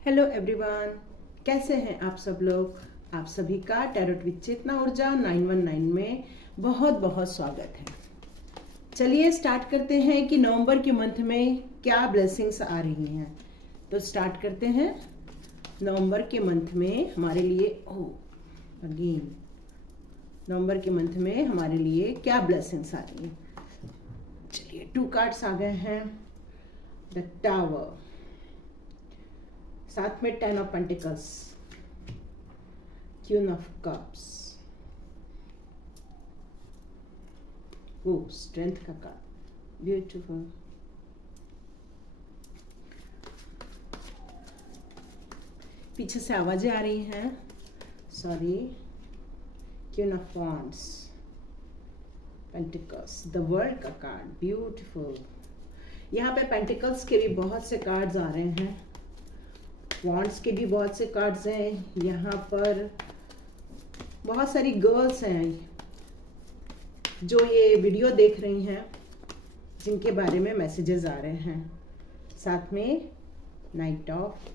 Hello everyone, कैसे हैं आप सब लोग। आप सभी का टैरोट विद चेतना ऊर्जा 919 में बहुत बहुत स्वागत है। चलिए स्टार्ट करते हैं कि नवंबर के मंथ में क्या ब्लेसिंग्स आ रही हैं। तो स्टार्ट करते हैं नवंबर के मंथ में हमारे लिए अगेन नवंबर के मंथ में हमारे लिए क्या ब्लेसिंग्स आ रही हैं। चलिए 2 कार्ड्स आ गए हैं। द टावर, साथ में 10 of pentacles, queen of cups, वो स्ट्रेंथ का कार्ड, ब्यूटीफुल। पीछे से आवाजें आ रही हैं, sorry. Queen of wands, pentacles, the world का कार्ड, ब्यूटीफुल। यहाँ पे पेंटिकल्स के भी बहुत से कार्ड्स आ रहे हैं, वॉन्ड्स के भी बहुत से कार्ड्स हैं। यहाँ पर बहुत सारी गर्ल्स हैं जो ये वीडियो देख रही हैं, जिनके बारे में मैसेजेस आ रहे हैं। साथ में नाइट ऑफ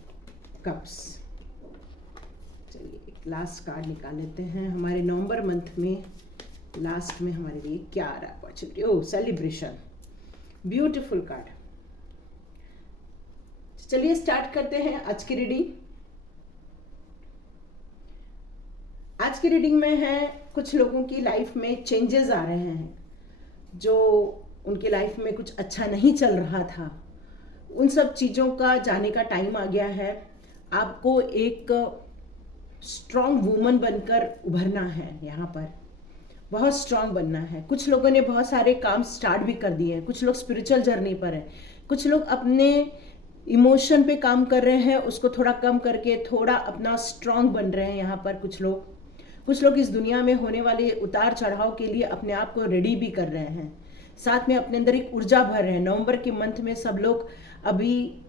कप्स। चलिए एक लास्ट कार्ड निकाल लेते हैं। हमारे नवंबर मंथ में लास्ट में हमारे लिए क्या आ रहा है अपॉर्चुनिटी। ओह, सेलिब्रेशन, ब्यूटीफुल कार्ड। चलिए स्टार्ट करते हैं आज की रीडिंग। आज की रीडिंग में है कुछ लोगों की लाइफ में चेंजेस आ रहे हैं, जो उनकी लाइफ में कुछ अच्छा नहीं चल रहा था, उन सब चीज़ों का जाने का टाइम आ गया है। आपको एक स्ट्रॉन्ग वुमन बनकर उभरना है, यहाँ पर बहुत स्ट्रांग बनना है। कुछ लोगों ने बहुत सारे काम स्टार्ट भी कर दिए हैं, कुछ लोग स्पिरिचुअल जर्नी पर हैं, कुछ लोग अपने इमोशन पे काम कर रहे हैं, उसको थोड़ा कम करके थोड़ा अपना स्ट्रांग बन रहे हैं। यहाँ पर कुछ लोग इस दुनिया में होने वाले उतार चढ़ाव के लिए अपने आप को रेडी भी कर रहे हैं, साथ में अपने अंदर एक ऊर्जा भर रहे हैं। नवंबर के मंथ में सब लोग अभी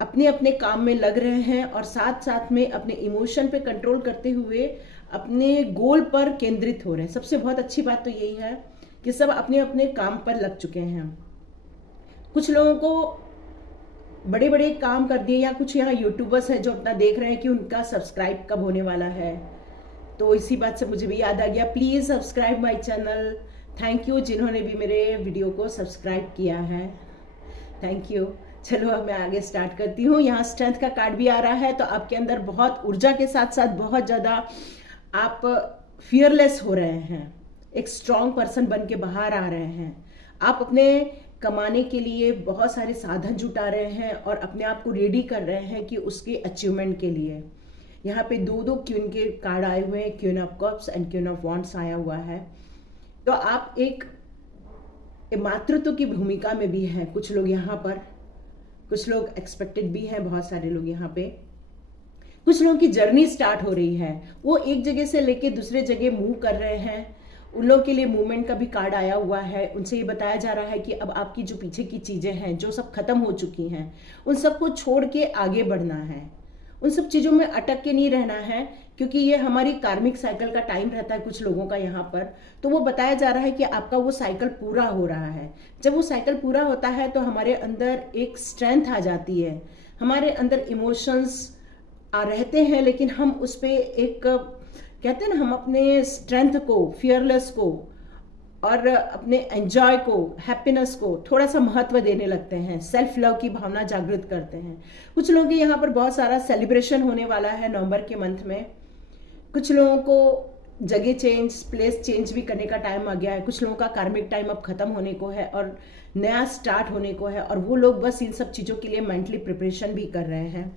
अपने अपने काम में लग रहे हैं और साथ साथ में अपने इमोशन पे कंट्रोल करते हुए अपने गोल पर केंद्रित हो रहे हैं। सबसे बहुत अच्छी बात तो यही है कि सब अपने अपने काम पर लग चुके हैं। कुछ लोगों को बड़े बड़े काम कर दिए, या कुछ यहाँ यूट्यूबर्स हैं जो अपना देख रहे हैं कि उनका सब्सक्राइब कब होने वाला है। तो इसी बात से मुझे भी याद आ गया, please subscribe my channel. Thank you जिन्होंने भी मेरे वीडियो को सब्सक्राइब किया है, थैंक यू। चलो अब मैं आगे स्टार्ट करती हूँ। यहाँ स्ट्रेंथ का कार्ड भी आ रहा है, तो आपके अंदर बहुत ऊर्जा के साथ साथ बहुत ज़्यादा आप फियरलेस हो रहे हैं, एक स्ट्रॉन्ग पर्सन बन के बाहर आ रहे हैं। आप अपने कमाने के लिए बहुत सारे साधन जुटा रहे हैं और अपने आप को रेडी कर रहे हैं कि उसके अचीवमेंट के लिए। यहाँ पे दो क्वीन के कार्ड आए हुए हैं, queen of cups and queen of wands आया हुआ है। तो आप एक मातृत्व की भूमिका में भी हैं कुछ लोग यहाँ पर, कुछ लोग एक्सपेक्टेड भी हैं, बहुत सारे लोग यहाँ पे। कुछ लोगों की जर्नी स्टार्ट हो रही है, वो एक जगह से लेके दूसरे जगह मूव कर रहे हैं। उन लोगों के लिए मूवमेंट का भी कार्ड आया हुआ है। उनसे ये बताया जा रहा है कि अब आपकी जो पीछे की चीज़ें हैं, जो सब खत्म हो चुकी हैं, उन सबको छोड़ के आगे बढ़ना है। उन सब चीज़ों में अटक के नहीं रहना है, क्योंकि ये हमारी कार्मिक साइकिल का टाइम रहता है कुछ लोगों का यहाँ पर। तो वो बताया जा रहा है कि आपका वो साइकिल पूरा हो रहा है। जब वो साइकिल पूरा होता है तो हमारे अंदर एक स्ट्रेंथ आ जाती है, हमारे अंदर इमोशंस रहते हैं, लेकिन हम उस पर एक कहते हैं ना, हम अपने स्ट्रेंथ को, फियरलेस को और अपने एंजॉय को, हैप्पीनेस को थोड़ा सा महत्व देने लगते हैं, सेल्फ लव की भावना जागृत करते हैं। कुछ लोगों के यहाँ पर बहुत सारा सेलिब्रेशन होने वाला है नवंबर के मंथ में। कुछ लोगों को जगह चेंज, प्लेस चेंज भी करने का टाइम आ गया है। कुछ लोगों का कार्मिक टाइम अब खत्म होने को है और नया स्टार्ट होने को है, और वो लोग बस इन सब चीज़ों के लिए मेंटली प्रिपरेशन भी कर रहे हैं।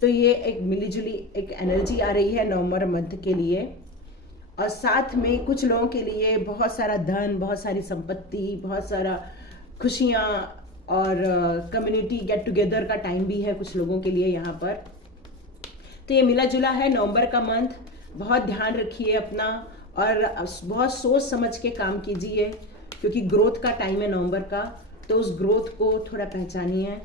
तो ये एक मिलीजुली एक एनर्जी आ रही है नवंबर मंथ के लिए। और साथ में कुछ लोगों के लिए बहुत सारा धन, बहुत सारी संपत्ति, बहुत सारा खुशियाँ और कम्युनिटी गेट टुगेदर का टाइम भी है कुछ लोगों के लिए यहाँ पर। तो ये मिला जुला है नवंबर का मंथ। बहुत ध्यान रखिए अपना और बहुत सोच समझ के काम कीजिए, क्योंकि ग्रोथ का टाइम है नवंबर का, तो उस ग्रोथ को थोड़ा पहचानिए।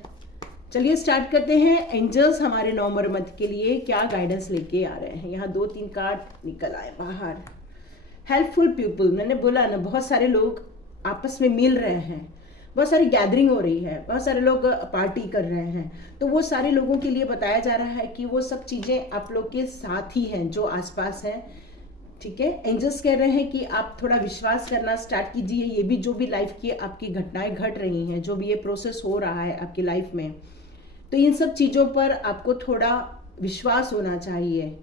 चलिए स्टार्ट करते हैं। एंजल्स हमारे नवंबर मंथ के लिए क्या गाइडेंस लेके आ रहे हैं। यहाँ 2-3 कार्ड निकल आए बाहर। हेल्पफुल पीपल, मैंने बोला ना, बहुत सारे लोग आपस में मिल रहे हैं, बहुत सारी गैदरिंग हो रही है, बहुत सारे लोग पार्टी कर रहे हैं, तो वो सारे लोगों के लिए बताया जा रहा है कि वो सब चीज़ें आप लोग के साथ ही हैं जो आसपास हैं। ठीक है, एंजल्स कह रहे हैं कि आप थोड़ा विश्वास करना स्टार्ट कीजिए। ये भी जो भी लाइफ की आपकी घटनाएं घट रही हैं, जो भी ये प्रोसेस हो रहा है आपकी लाइफ में, तो इन सब चीज़ों पर आपको थोड़ा विश्वास होना चाहिए।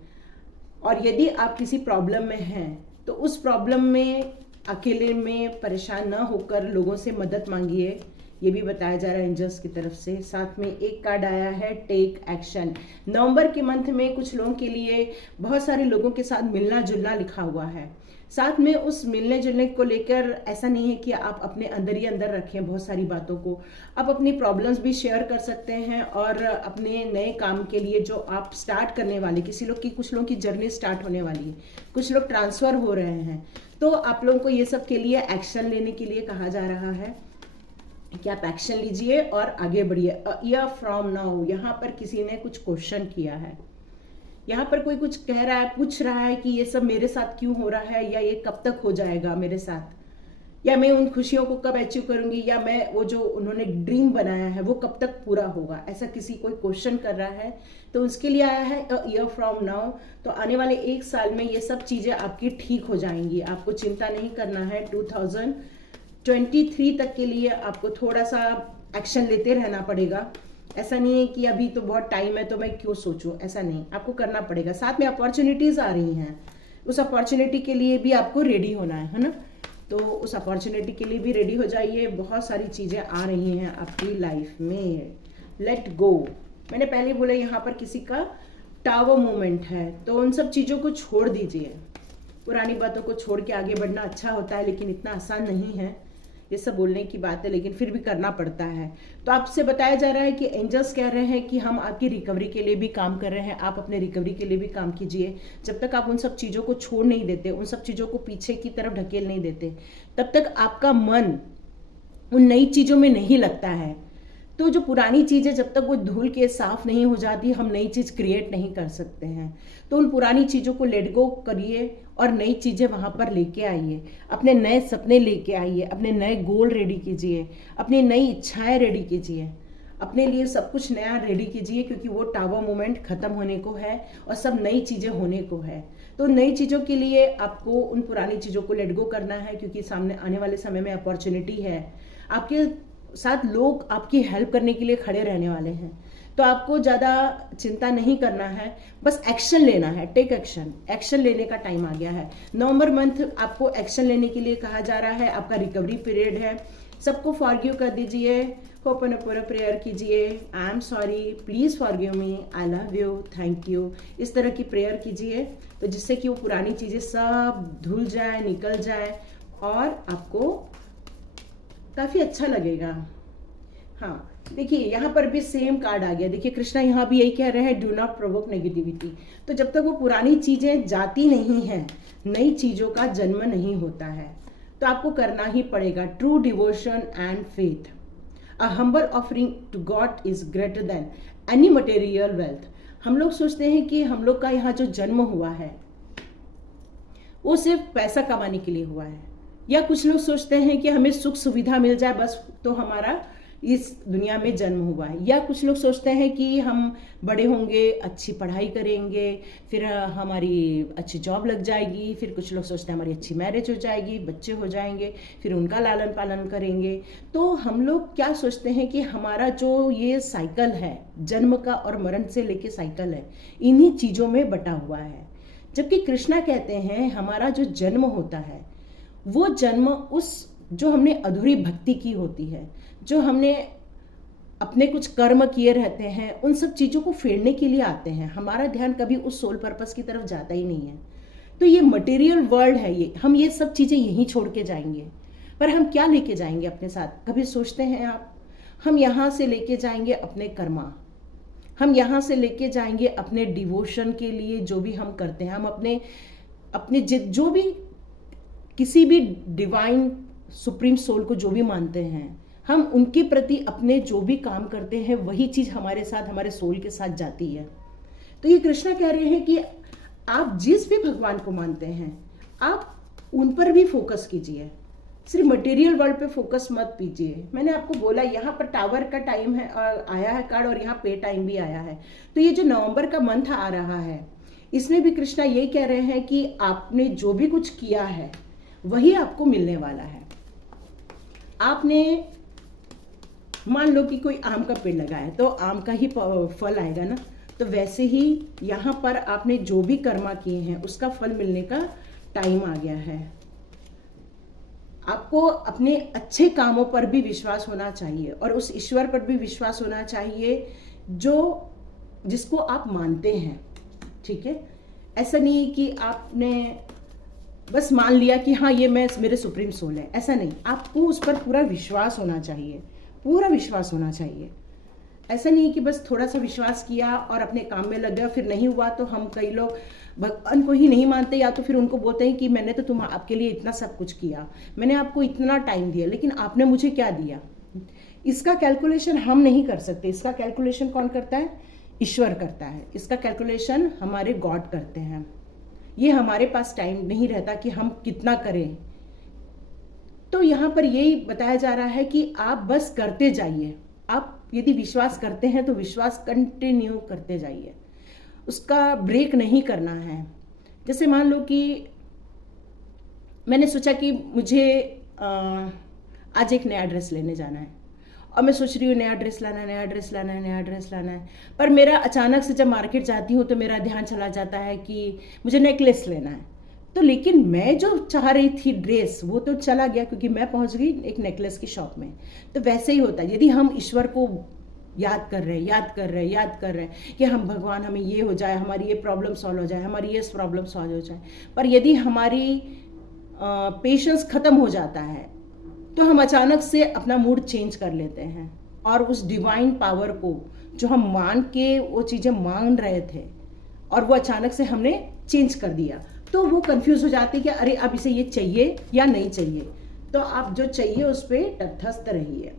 और यदि आप किसी प्रॉब्लम में हैं तो उस प्रॉब्लम में अकेले में परेशान ना होकर लोगों से मदद मांगिए, ये भी बताया जा रहा है एंजल्स की तरफ से। साथ में एक कार्ड आया है टेक एक्शन। नवंबर के मंथ में कुछ लोगों के लिए बहुत सारे लोगों के साथ मिलना जुलना लिखा हुआ है। साथ में उस मिलने जुलने को लेकर ऐसा नहीं है कि आप अपने अंदर ही अंदर रखें बहुत सारी बातों को। आप अपनी प्रॉब्लम्स भी शेयर कर सकते हैं और अपने नए काम के लिए जो आप स्टार्ट करने वाले, कुछ लोगों की जर्नी स्टार्ट होने वाली है, कुछ लोग ट्रांसफ़र हो रहे हैं, तो आप लोगों को ये सब के लिए एक्शन लेने के लिए कहा जा रहा है कि आप एक्शन लीजिए और आगे बढ़िए। ईयर फ्रॉम नाउ, यहाँ पर किसी ने कुछ क्वेश्चन किया है, यहाँ पर कोई कुछ कह रहा है, पूछ रहा है कि ये सब मेरे साथ क्यों हो रहा है, या ये कब तक हो जाएगा मेरे साथ, या मैं उन खुशियों को कब अचीव करूंगी, या मैं वो जो उन्होंने ड्रीम बनाया है वो कब तक पूरा होगा, ऐसा किसी कोई क्वेश्चन कर रहा है। तो उसके लिए आया है अ ईयर फ्रॉम नाउ। तो आने वाले 1 साल में ये सब चीज़ें आपकी ठीक हो जाएंगी, आपको चिंता नहीं करना है। 2023 तक के लिए आपको थोड़ा सा एक्शन लेते रहना पड़ेगा। ऐसा नहीं है कि अभी तो बहुत टाइम है तो मैं क्यों सोचूं, ऐसा नहीं, आपको करना पड़ेगा। साथ में अपॉर्चुनिटीज़ आ रही हैं, उस अपॉर्चुनिटी के लिए भी आपको रेडी होना है ना। तो उस अपॉर्चुनिटी के लिए भी रेडी हो जाइए। बहुत सारी चीज़ें आ रही हैं आपकी लाइफ में। लेट गो, मैंने पहले बोला यहाँ पर किसी का टावर मूवमेंट है, तो उन सब चीज़ों को छोड़ दीजिए। पुरानी बातों को छोड़ के आगे बढ़ना अच्छा होता है, लेकिन इतना आसान नहीं है। ये सब बोलने की बात है, लेकिन फिर भी करना पड़ता है। तो आपसे बताया जा रहा है कि एंजल्स कह रहे हैं कि हम आपकी रिकवरी के लिए भी काम कर रहे हैं, आप अपने रिकवरी के लिए भी काम कीजिए। जब तक आप उन सब चीज़ों को छोड़ नहीं देते, उन सब चीज़ों को पीछे की तरफ ढकेल नहीं देते, तब तक आपका मन उन नई चीज़ों में नहीं लगता है। तो जो पुरानी चीज़ें जब तक वो धुल के साफ नहीं हो जाती, हम नई चीज़ क्रिएट नहीं कर सकते हैं। तो उन पुरानी चीज़ों को लेट गो करिए और नई चीज़ें वहाँ पर लेके आइए। अपने नए सपने लेके आइए, अपने नए गोल रेडी कीजिए, अपनी नई इच्छाएं रेडी कीजिए, अपने लिए सब कुछ नया रेडी कीजिए, क्योंकि वो टावर मोमेंट ख़त्म होने को है और सब नई चीज़ें होने को है। तो नई चीज़ों के लिए आपको उन पुरानी चीज़ों को लेट गो करना है, क्योंकि सामने आने वाले समय में अपॉर्चुनिटी है। आपके साथ लोग आपकी हेल्प करने के लिए खड़े रहने वाले हैं। तो आपको ज़्यादा चिंता नहीं करना है, बस एक्शन लेना है। टेक एक्शन, एक्शन लेने का टाइम आ गया है। नवंबर मंथ आपको एक्शन लेने के लिए कहा जा रहा है। आपका रिकवरी पीरियड है। सबको फॉरगिव कर दीजिए, होपनोपोनो प्रेयर कीजिए, I am sorry, please forgive me, I love you, thank you, इस तरह की प्रेयर कीजिए, तो जिससे कि वो पुरानी चीज़ें सब धुल जाए, निकल जाए और आपको काफ़ी अच्छा लगेगा। हाँ, देखिए यहाँ पर भी सेम कार्ड आ गया। देखिए कृष्णा यहाँ भी यही कह रहे हैं, डू नॉट प्रोवोक नेगेटिविटी। तो जब तक वो पुरानी चीज़ें जाती नहीं हैं, नई चीज़ों का जन्म नहीं होता है। तो आपको करना ही पड़ेगा। True devotion and faith, a humble offering to God is greater than any material wealth. हम लोग सोचते हैं कि हम लोग का यहाँ जो जन्म हुआ है वो सिर्फ पैसा कमाने के लिए हुआ है, या कुछ लोग सोचते हैं कि हमें सुख सुविधा मिल जाए बस तो हमारा इस दुनिया में जन्म हुआ है, या कुछ लोग सोचते हैं कि हम बड़े होंगे, अच्छी पढ़ाई करेंगे, फिर हमारी अच्छी जॉब लग जाएगी, फिर कुछ लोग सोचते हैं हमारी अच्छी मैरिज हो जाएगी, बच्चे हो जाएंगे, फिर उनका लालन पालन करेंगे। तो हम लोग क्या सोचते हैं कि हमारा जो ये साइकिल है, जन्म का और मरण से लेके साइकिल है, इन्हीं चीज़ों में बटा हुआ है। जबकि कृष्णा कहते हैं हमारा जो जन्म होता है वो जन्म उस जो हमने अधूरी भक्ति की होती है, जो हमने अपने कुछ कर्म किए रहते हैं, उन सब चीज़ों को फेरने के लिए आते हैं। हमारा ध्यान कभी उस सोल पर्पस की तरफ जाता ही नहीं है। तो ये मटेरियल वर्ल्ड है, ये हम ये सब चीज़ें यहीं छोड़ के जाएंगे, पर हम क्या लेके जाएंगे अपने साथ? कभी सोचते हैं आप? हम यहाँ से लेके जाएंगे अपने कर्मा, हम यहाँ से लेके जाएंगे अपने डिवोशन के लिए जो भी हम करते हैं, हम अपने जो भी किसी भी डिवाइन सुप्रीम सोल को जो भी मानते हैं, हम उनके प्रति अपने जो भी काम करते हैं वही चीज़ हमारे साथ, हमारे सोल के साथ जाती है। तो ये कृष्णा कह रहे हैं कि आप जिस भी भगवान को मानते हैं आप उन पर भी फोकस कीजिए, सिर्फ मटेरियल वर्ल्ड पे फोकस मत कीजिए। मैंने आपको बोला यहाँ पर टावर का टाइम है और आया है कार्ड, और यहाँ पे टाइम भी आया है। तो ये जो नवंबर का मंथ आ रहा है, इसमें भी कृष्णा ये कह रहे हैं कि आपने जो भी कुछ किया है वही आपको मिलने वाला है। आपने मान लो कि कोई आम का पेड़ लगाया तो आम का ही फल आएगा ना, तो वैसे ही यहाँ पर आपने जो भी कर्मा किए हैं उसका फल मिलने का टाइम आ गया है। आपको अपने अच्छे कामों पर भी विश्वास होना चाहिए और उस ईश्वर पर भी विश्वास होना चाहिए जिसको आप मानते हैं, ठीक है। ऐसा नहीं कि आपने बस मान लिया कि हाँ ये मेरे सुप्रीम सोल है, ऐसा नहीं। आपको उस पर पूरा विश्वास होना चाहिए, पूरा विश्वास होना चाहिए। ऐसा नहीं कि बस थोड़ा सा विश्वास किया और अपने काम में लग गया, फिर नहीं हुआ तो हम कई लोग भगवान को ही नहीं मानते, या तो फिर उनको बोलते हैं कि मैंने तो आपके लिए इतना सब कुछ किया, मैंने आपको इतना टाइम दिया, लेकिन आपने मुझे क्या दिया। इसका कैलकुलेशन हम नहीं कर सकते। इसका कैलकुलेशन कौन करता है? ईश्वर करता है। इसका कैलकुलेशन हमारे गॉड करते हैं। ये हमारे पास टाइम नहीं रहता कि हम कितना करें। तो यहाँ पर यही बताया जा रहा है कि आप बस करते जाइए। आप यदि विश्वास करते हैं तो विश्वास कंटिन्यू करते जाइए, उसका ब्रेक नहीं करना है। जैसे मान लो कि मैंने सोचा कि मुझे आज एक नया ड्रेस लेने जाना है, और मैं सोच रही हूँ नया ड्रेस लाना है, नया ड्रेस लाना है, नया ड्रेस लाना है, पर मेरा अचानक से जब मार्केट जाती हूँ तो मेरा ध्यान चला जाता है कि मुझे नेकलेस लेना है। तो लेकिन मैं जो चाह रही थी ड्रेस वो तो चला गया, क्योंकि मैं पहुँच गई एक नेकलेस की शॉप में। तो वैसे ही होता है, यदि हम ईश्वर को याद कर रहे हैं कि हम भगवान हमें ये हो जाए, हमारी ये प्रॉब्लम सॉल्व हो जाए, हमारी ये प्रॉब्लम सॉल्व हो जाए, पर यदि हमारी पेशेंस खत्म हो जाता है तो हम अचानक से अपना मूड चेंज कर लेते हैं, और उस डिवाइन पावर को जो हम मान के वो चीज़ें मांग रहे थे और वो अचानक से हमने चेंज कर दिया, तो वो कंफ्यूज हो जाते कि अरे अब इसे ये चाहिए या नहीं चाहिए। तो आप जो चाहिए उस पर तटस्थ रहिए।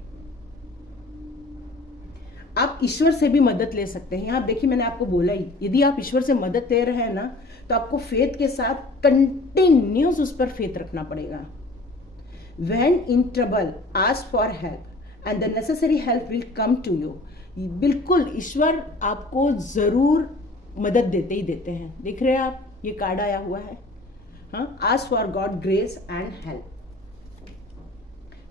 आप ईश्वर से भी मदद ले सकते हैं। आप देखिए, मैंने आपको बोला ही, यदि आप ईश्वर से मदद ले रहे हैं ना, तो आपको फेथ के साथ कंटिन्यूस उस पर फेथ रखना पड़ेगा। When in trouble, ask for help and the necessary help will come to you. बिल्कुल ईश्वर आपको जरूर मदद देते ही देते हैं। देख रहे हैं आप, ये कार्ड आया हुआ है, हाँ, ask for God grace and help.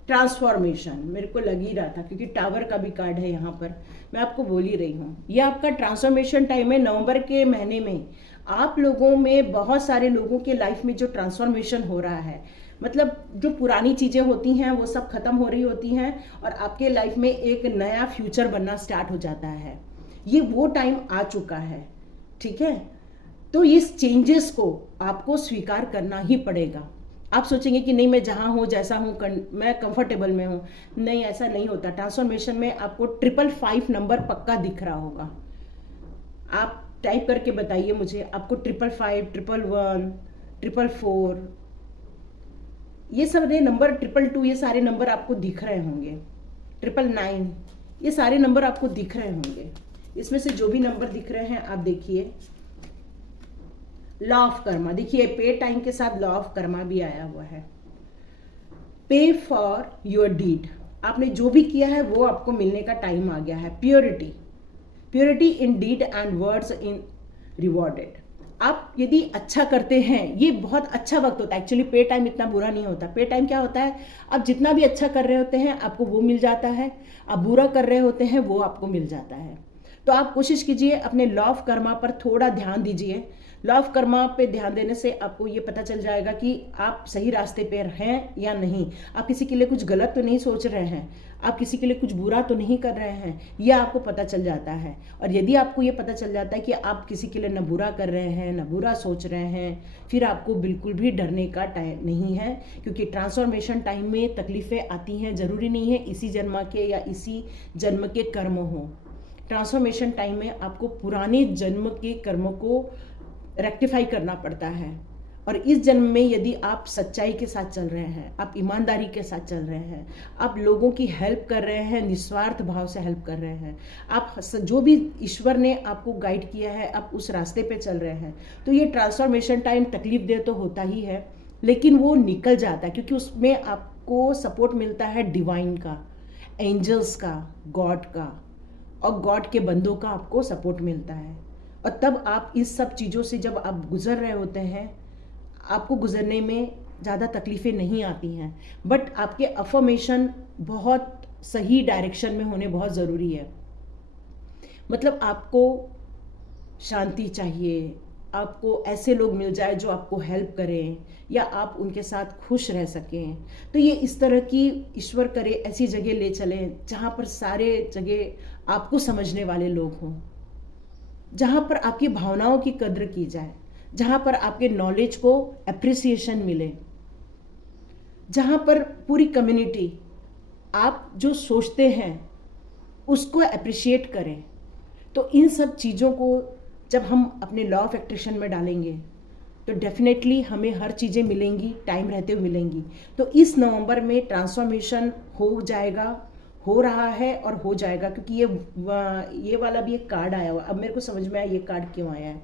Transformation मेरे को लग ही रहा था, क्योंकि टावर का भी कार्ड है यहाँ पर, मैं आपको बोल ही रही हूँ। ये आपका ट्रांसफॉर्मेशन टाइम है। नवंबर के महीने में आप लोगों में, बहुत सारे लोगों के लाइफ में जो ट्रांसफॉर्मेशन हो रहा है, मतलब जो पुरानी चीज़ें होती हैं वो सब खत्म हो रही होती हैं और आपके लाइफ में एक नया फ्यूचर बनना स्टार्ट हो जाता है। ये वो टाइम आ चुका है, ठीक है। तो इस चेंजेस को आपको स्वीकार करना ही पड़ेगा। आप सोचेंगे कि नहीं, मैं जहाँ हूँ, जैसा हूँ, मैं कंफर्टेबल में हूँ। नहीं, ऐसा नहीं होता। ट्रांसफॉर्मेशन में आपको 555 नंबर पक्का दिख रहा होगा। आप टाइप करके बताइए मुझे, आपको 555, 111, 444, ये सब नंबर, 222, ये सारे नंबर आपको दिख रहे होंगे। 999, ये सारे नंबर आपको दिख रहे होंगे। इसमें से जो भी नंबर दिख रहे हैं आप देखिए। लॉ ऑफ कर्मा, देखिए पे टाइम के साथ लॉ ऑफ कर्मा भी आया हुआ है। पे फॉर योर डीड, आपने जो भी किया है वो आपको मिलने का टाइम आ गया है। Purity in deed and words in rewarded. आप यदि अच्छा करते हैं, ये बहुत अच्छा वक्त होता है। एक्चुअली पे टाइम इतना बुरा नहीं होता। पे टाइम क्या होता है, आप जितना भी अच्छा कर रहे होते हैं आपको वो मिल जाता है, आप बुरा कर रहे होते हैं वो आपको मिल जाता है। तो आप कोशिश कीजिए, अपने लॉ ऑफ कर्मा पर थोड़ा ध्यान दीजिए। लॉ ऑफ कर्मा पे ध्यान देने से आपको ये पता चल जाएगा कि आप सही रास्ते पर हैं या नहीं। आप किसी के लिए कुछ गलत तो नहीं सोच रहे हैं, आप किसी के लिए कुछ बुरा तो नहीं कर रहे हैं, यह आपको पता चल जाता है। और यदि आपको ये पता चल जाता है कि आप किसी के लिए न बुरा कर रहे हैं न बुरा सोच रहे हैं, फिर आपको बिल्कुल भी डरने का टाइम नहीं है। क्योंकि ट्रांसफॉर्मेशन टाइम में तकलीफ़ें आती हैं, ज़रूरी नहीं है इसी जन्म के या इसी जन्म के कर्म हो। ट्रांसफॉर्मेशन टाइम में आपको पुराने जन्म के कर्मों को रेक्टिफाई करना पड़ता है। और इस जन्म में यदि आप सच्चाई के साथ चल रहे हैं, आप ईमानदारी के साथ चल रहे हैं, आप लोगों की हेल्प कर रहे हैं, निस्वार्थ भाव से हेल्प कर रहे हैं, आप जो भी ईश्वर ने आपको गाइड किया है आप उस रास्ते पे चल रहे हैं, तो ये ट्रांसफॉर्मेशन टाइम तकलीफ दे तो होता ही है, लेकिन वो निकल जाता है। क्योंकि उसमें आप आपको सपोर्ट मिलता है डिवाइन का, एंजल्स का, गॉड का, और गॉड के बंदों का आपको सपोर्ट मिलता है। और तब आप इस सब चीज़ों से जब आप गुजर रहे होते हैं, आपको गुजरने में ज़्यादा तकलीफ़ें नहीं आती हैं, बट आपके अफर्मेशन बहुत सही डायरेक्शन में होने बहुत ज़रूरी है। मतलब आपको शांति चाहिए, आपको ऐसे लोग मिल जाए जो आपको हेल्प करें या आप उनके साथ खुश रह सकें। तो ये इस तरह की ईश्वर करे ऐसी जगह ले चलें जहाँ पर सारे जगह आपको समझने वाले लोग हों, जहाँ पर आपकी भावनाओं की कद्र की जाए, जहाँ पर आपके नॉलेज को एप्रिसिएशन मिले, जहाँ पर पूरी कम्युनिटी आप जो सोचते हैं उसको एप्रिशिएट करें। तो इन सब चीज़ों को जब हम अपने लॉ ऑफ एट्रैक्शन में डालेंगे तो डेफिनेटली हमें हर चीज़ें मिलेंगी, टाइम रहते हुए मिलेंगी। तो इस नवंबर में ट्रांसफॉर्मेशन हो जाएगा, हो रहा है और हो जाएगा, क्योंकि ये वाला भी एक कार्ड आया हुआ। अब मेरे को समझ में आया ये कार्ड क्यों आया है।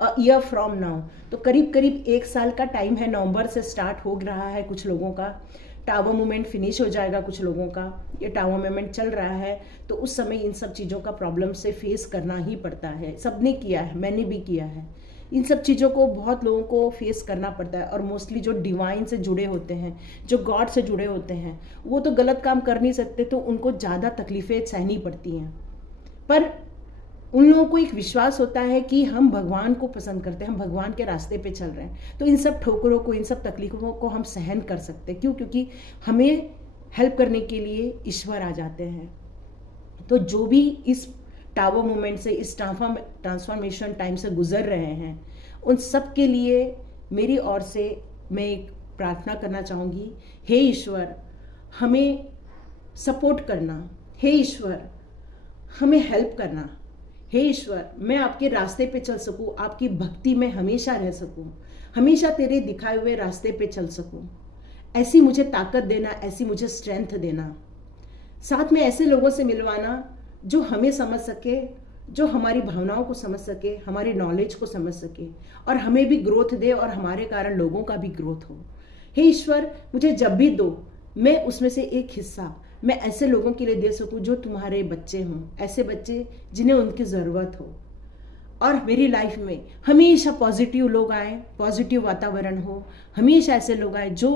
अ ईयर फ्रॉम नाउ, तो करीब करीब 1 साल का टाइम है, नवंबर से स्टार्ट हो रहा है कुछ लोगों का। टावर मूवमेंट फिनिश हो जाएगा कुछ लोगों का, ये टावर मूवमेंट चल रहा है, तो उस समय इन सब चीज़ों का प्रॉब्लम से फेस करना ही पड़ता है। सबने किया है, मैंने भी किया है। इन सब चीज़ों को बहुत लोगों को फेस करना पड़ता है। और मोस्टली जो डिवाइन से जुड़े होते हैं, जो गॉड से जुड़े होते हैं, वो तो गलत काम कर नहीं सकते, तो उनको ज़्यादा तकलीफ़ें सहनी पड़ती हैं। पर उन लोगों को एक विश्वास होता है कि हम भगवान को पसंद करते हैं, हम भगवान के रास्ते पे चल रहे हैं, तो इन सब ठोकरों को, इन सब तकलीफ़ों को हम सहन कर सकते हैं। क्यों? क्योंकि हमें हेल्प करने के लिए ईश्वर आ जाते हैं। तो जो भी इस टावर मूवमेंट से, इस ट्रांसफॉर्मेशन टाइम से गुजर रहे हैं, उन सब के लिए मेरी ओर से मैं एक प्रार्थना करना चाहूँगी। हे ईश्वर, हमें सपोर्ट करना, हे ईश्वर हमें हेल्प करना, हे ईश्वर मैं आपके रास्ते पे चल सकूं, आपकी भक्ति में हमेशा रह सकूं, हमेशा तेरे दिखाए हुए रास्ते पे चल सकूं। ऐसी मुझे ताकत देना, ऐसी मुझे स्ट्रेंथ देना। साथ में ऐसे लोगों से मिलवाना जो हमें समझ सके, जो हमारी भावनाओं को समझ सके, हमारी नॉलेज को समझ सके, और हमें भी ग्रोथ दे और हमारे कारण लोगों का भी ग्रोथ हो। हे ईश्वर, मुझे जब भी दो, मैं उसमें से एक हिस्सा मैं ऐसे लोगों के लिए दे सकूं जो तुम्हारे बच्चे हों, ऐसे बच्चे जिन्हें उनकी ज़रूरत हो। और मेरी लाइफ में हमेशा पॉजिटिव लोग आए, पॉजिटिव वातावरण हो, हमेशा ऐसे लोग आए जो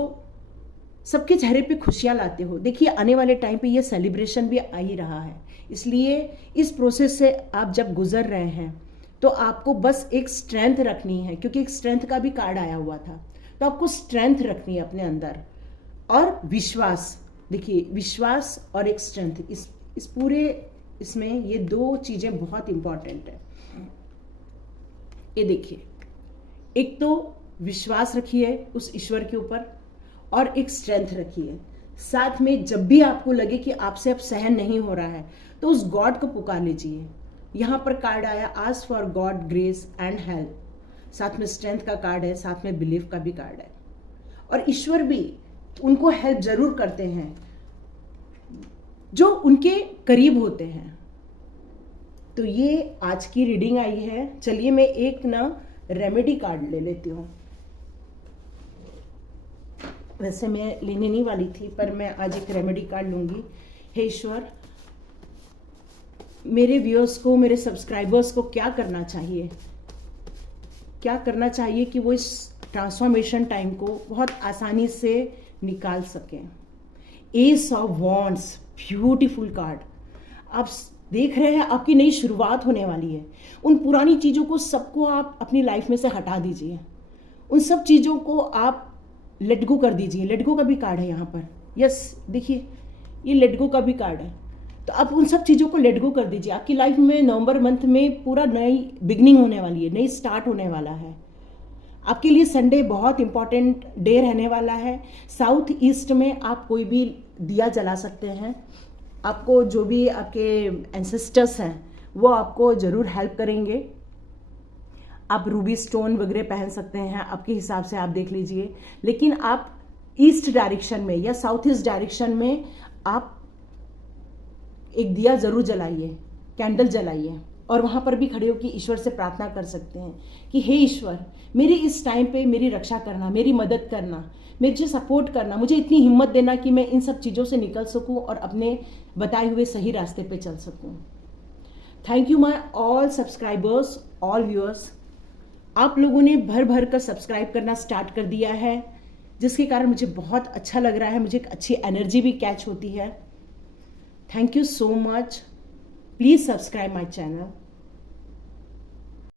सबके चेहरे पे खुशियाँ लाते हो। देखिए आने वाले टाइम पे ये सेलिब्रेशन भी आ ही रहा है, इसलिए इस प्रोसेस से आप जब गुजर रहे हैं तो आपको बस एक स्ट्रेंथ रखनी है, क्योंकि एक स्ट्रेंथ का भी कार्ड आया हुआ था। तो आपको स्ट्रेंथ रखनी है अपने अंदर, और विश्वास। देखिए विश्वास और एक स्ट्रेंथ, इस पूरे इसमें ये 2 चीज़ें बहुत इम्पॉर्टेंट है। ये देखिए, एक तो विश्वास रखिए उस ईश्वर के ऊपर, और एक स्ट्रेंथ रखिए। साथ में जब भी आपको लगे कि आपसे अब सहन नहीं हो रहा है, तो उस गॉड को पुकार लीजिए। यहाँ पर कार्ड आया ask for God grace and help, साथ में स्ट्रेंथ का कार्ड है, साथ में बिलीफ का भी कार्ड है। और ईश्वर भी उनको हेल्प जरूर करते हैं जो उनके करीब होते हैं। तो ये आज की रीडिंग आई है। चलिए मैं एक ना रेमेडी कार्ड ले लेती हूँ। वैसे मैं लेने नहीं वाली थी, पर मैं आज एक रेमेडी कार्ड लूँगी। हे ईश्वर, मेरे व्यूअर्स को, मेरे सब्सक्राइबर्स को क्या करना चाहिए, क्या करना चाहिए कि वो इस ट्रांसफॉर्मेशन टाइम को बहुत आसानी से निकाल सकें। S of wands, beautiful card. आप देख रहे हैं आपकी नई शुरुआत होने वाली है। उन पुरानी चीज़ों को सबको आप अपनी लाइफ में से हटा दीजिए, उन सब चीज़ों को आप लेट गो कर दीजिए। लेट गो का भी कार्ड है यहाँ पर। यस, देखिए ये लेट गो का भी कार्ड है। तो आप उन सब चीज़ों को लेट गो कर दीजिए। आपकी लाइफ में नवंबर मंथ में पूरा नई बिगनिंग होने वाली है, नई स्टार्ट होने वाला है। आपके लिए संडे बहुत इंपॉर्टेंट डे रहने वाला है। साउथ ईस्ट में आप कोई भी दिया जला सकते हैं। आपको जो भी आपके एंसेस्टर्स हैं वो आपको ज़रूर हेल्प करेंगे। आप रूबी स्टोन वगैरह पहन सकते हैं, आपके हिसाब से आप देख लीजिए। लेकिन आप ईस्ट डायरेक्शन में या साउथ ईस्ट डायरेक्शन में आप एक दिया ज़रूर जलाइए, कैंडल जलाइए। और वहाँ पर भी खड़े होकर ईश्वर से प्रार्थना कर सकते हैं कि हे ईश्वर, मेरी इस टाइम पे मेरी रक्षा करना, मेरी मदद करना, मुझे सपोर्ट करना, मुझे इतनी हिम्मत देना कि मैं इन सब चीज़ों से निकल सकूं और अपने बताए हुए सही रास्ते पे चल सकूं। Thank you my all subscribers, all viewers. आप लोगों ने भर भर कर सब्सक्राइब करना स्टार्ट कर दिया है, जिसके कारण मुझे बहुत अच्छा लग रहा है, मुझे एक अच्छी एनर्जी भी कैच होती है। Thank you so much. Please subscribe my channel.